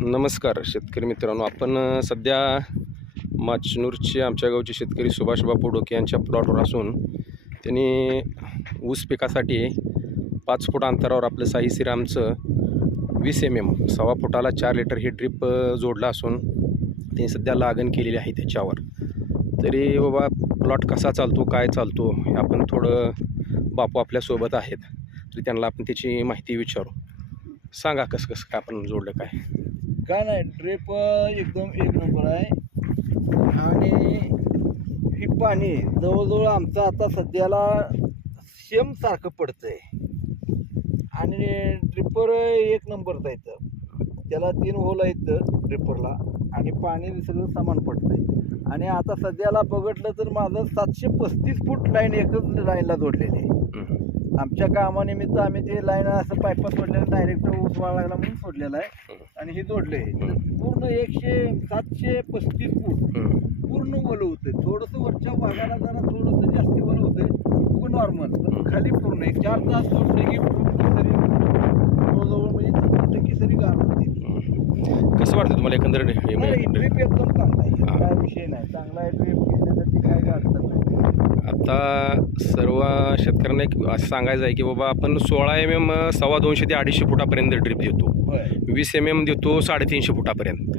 नमस्कार शेतकरी मित्रांनो, आपण सध्या माचनूरचे आमच्या गावचे शेतकरी सुभाष बापू डोके यांच्या प्लॉटवर असून त्यांनी ऊस पिकासाठी 5 फूट अंतरावर आपलं साई श्रीरामचं 20 mm 1.25 फुटाला 4 लिटर हे ड्रिप जोडलं असून त्यांनी सध्या लागण केलेली आहे त्याच्यावर. तरी बाबा प्लॉट कसा चालतो, काय चालतो, हे आपण थोडं बापू आपल्यासोबत आहेत, तरी त्यांना आपण त्याची माहिती विचारू. सांगा कसं कसं काय आपण जोडलं, काय नाही. ड्रिप एकदम एक नंबर आहे. आणि ही पाणी जवळजवळ आमचं आता सध्याला सेम सारखं पडतंय. आणि ड्रिपर एक नंबरचा येतं, त्याला 3 होल आहेत ड्रिपरला, आणि पाणी सगळं समान पडतंय. आणि आता सध्याला बघितलं तर माझं 735 फूट लाईन एकच लाईनला जोडलेली आहे. आमच्या कामानिमित्त आम्ही ते लाईन असं पाईपा सोडलेलं, डायरेक्ट ऊस वाळा लागला म्हणून सोडलेलं आहे आणि हे जोडले. पूर्ण 735 फूट पूर्ण ओलं होतं. थोडंसं वरच्या भागाला जरा थोडंसं जास्ती ओलं होतं, नॉर्मल. पण खाली पूर्ण 4 तास सोडले की पूर्ण तरी जवळजवळ म्हणजे 70% सरी गार होती. कसं वाटतं तुम्हाला एकंदर? ड्रिप एकदम चांगला आहे, काय विषय नाही, चांगला आहे. ड्रिप घेण्यासाठी काय अडचण नाही. आता सर्व शेतकऱ्यांना एक असं सांगायचं आहे की बाबा आपण 16 mm 250 ते 250 फुटापर्यंत ड्रिप देतो, 20 mm देतो 350 फुटापर्यंत.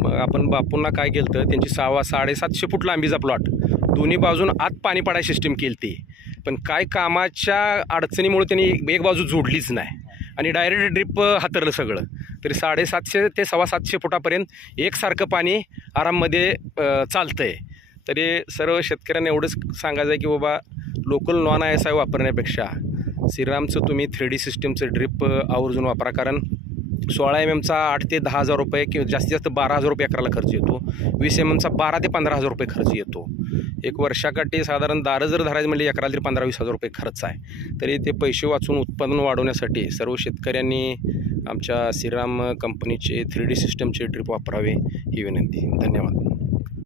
मग आपण बापूंना काय केलं तर त्यांची 750 फूट लांबीचा प्लॉट, दोन्ही बाजून आत पाणी पडाय सिस्टीम केली ती. पण काय कामाच्या अडचणीमुळे त्यांनी एक बाजू जोडलीच नाही आणि डायरेक्ट ड्रिप हातरलं सगळं. तरी 750 ते 725 फुटापर्यंत एकसारखं पाणी आराममध्ये चालतं आहे. तरी सर्व शेतकऱ्यांना एवढंच सांगायचं आहे की बाबा लोकल नॉन ISI वापरण्यापेक्षा श्रीरामचं तुम्ही 3D सिस्टीमचं ड्रिप आवर्जून वापरा. कारण 16 mmचा 8 ते 10 हजार रुपये किंवा जास्तीत जास्त 12 हजार रुपये एकराला खर्च येतो. 20 mmचा 12 ते 15 हजार रुपये खर्च येतो. एक वर्षाकाठी साधारण दारं जर धरायचं म्हणजे एकराला तरी 15-20 हजार रुपये खर्च आहे. तरी ते पैसे वाचून उत्पादन वाढवण्यासाठी सर्व शेतकऱ्यांनी आमच्या श्रीराम कंपनीचे 3D सिस्टमचे ड्रिप वापरावे ही विनंती. धन्यवाद.